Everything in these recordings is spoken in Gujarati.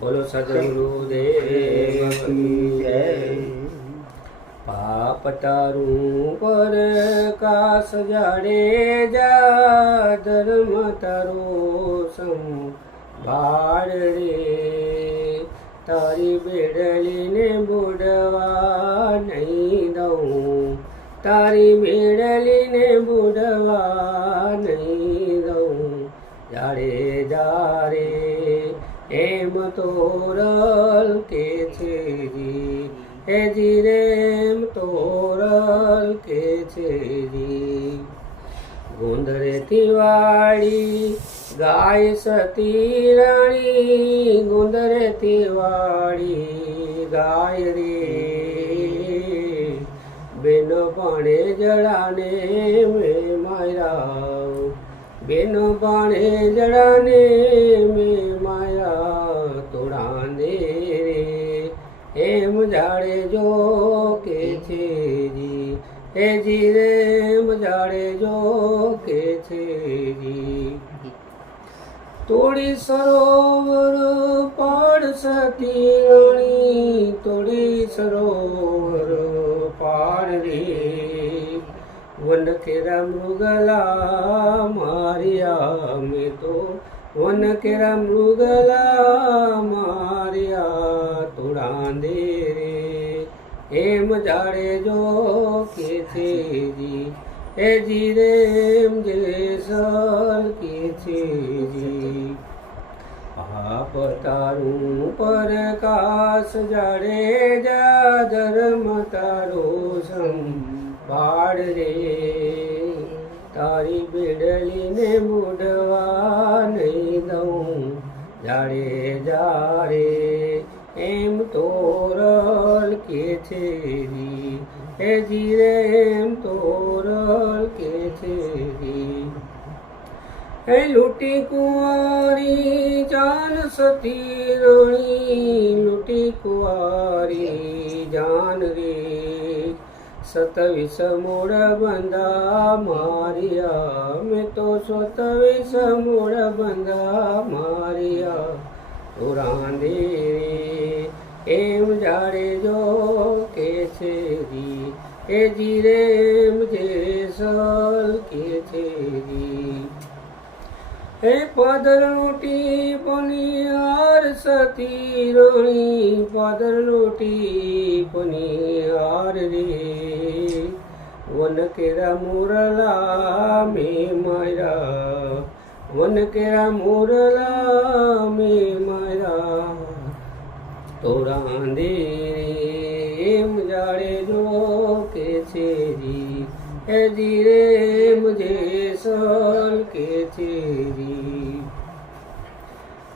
બોલો સદગુરુદેવ કી જય। પાપ તારું પર કાસ જાડે જા, ધર્મ તારો સંભાળ રે। તારી બેડલીને બુડવા નહીં દઉં, તારી બેડલીને બુડવા નહીં દઉં। જાડે જા રે એમ તોરલ કે છે જી, હે જી રેમ તોરલ કે છે જી। ગુંદરેથી વાળી ગાય સતી રાણી, ગુંદરેથી વાળી ગાય રે। બેનો પાણે જડાને મેં માર્યા, બેનો પાણે જડાને મેં માયા તોડાને રે। એમ જાડે જો કે છે જી, હે જી રેમ જાડે જો કે છે જી। તોડી સરોવર પાડ સતી રાણી, તોડી સરોવર પાડ રે। વન કેરા મૃગલા માર્યા મેં તો, વન કેરા મૃગલા માર્યા તોડાંદે રે। એમ જાડે જો કે છે જી, હે જી રેમ જેસલ કે છે જી। પાપ તારું પરકાશ જાડે જા, ધર્મ તારો સંભાળ રે। તારી બેડલીને બુડવા નહીં દઉં, જાડે જા રે એમ તોરલ કે છે જી, હે જી રેમ તોરલ કે છે જી। હે લૂટી કુંવારી જાન સતી રાણી, લૂટી કુંવારી જાન રે। 27 મૂળ બંધા માર્યા મેં તો, 27 મૂળ બંધા માર્યા તોરાંદે રે। એમ જાડે જો કે છે જી, હે જી રેમ જેસલ કે છે જી। હે પાદર લૂટી પનિયાર સતી રાણી, પાદર લૂટી પનિયાર રે। વન કેરા મોરલા મેં માર્યા, વન કેરા મોરલા મેં માર્યા તોરાંદે રે। એમ જાડે જો કે છે જી, હે જી રેમ જેસલ કે છે જી।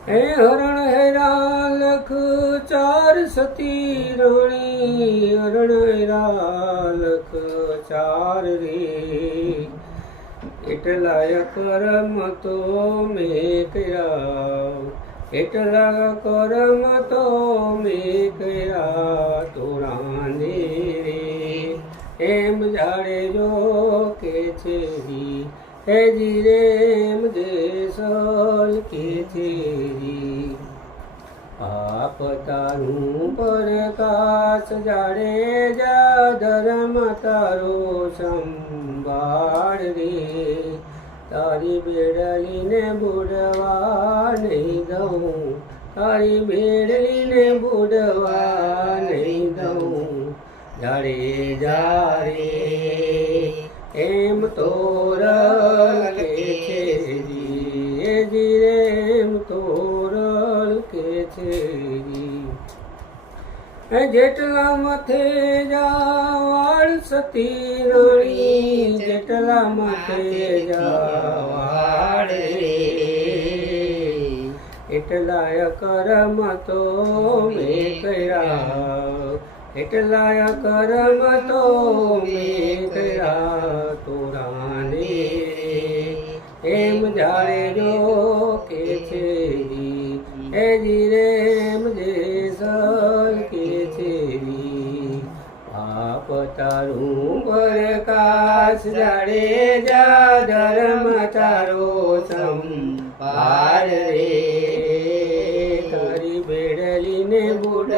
હે હરણ હેરા લખ ચાર સતી રાણી, હરણ હેરા લખ ચાર રે। એટલા કરમ તો મેં કર્યા, એટલા કરમ તો મેં કર્યા તોરાંદે રે। એમ જાડે જો કે છે જી, હે જી રેમ જેસલ કે છે જી। પાપ તારું પરકાશ જાડે જા, ધર્મ તારો સંભાળ રે। તારી બેડલીને બુડવા નહીં દઉં, તારી બેડલીને બુડવા નહીં દઉં, જાડે જા રે એમ તોરલ કે છે જી, હે જી રેમ તોરલ કે છે જી। જેટલા માથે જા વાળ સતી રાણી, જેટલા માથે જા વાળ રે। એટલા કરમ તો મેં કર્યા, એટલા કરમ તો મેં કર્યા તોરાંદે રે। એમ જાડે જો કે છે જી, હે જી રેમ જેસલ કે છે જી। પાપ તારું પરકાશ જાડે જા, ધર્મ તારો સંભાળ રે। તારી બેડ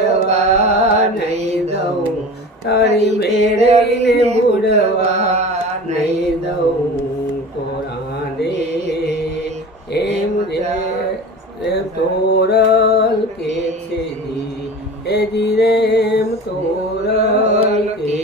બુડવા નહીં દઉં, તારી મેળવીને બુડવા નહીં દઉં. તોરા દે એમ રે તોરલ કે છે જી, એ જી રેમ તોરલ કે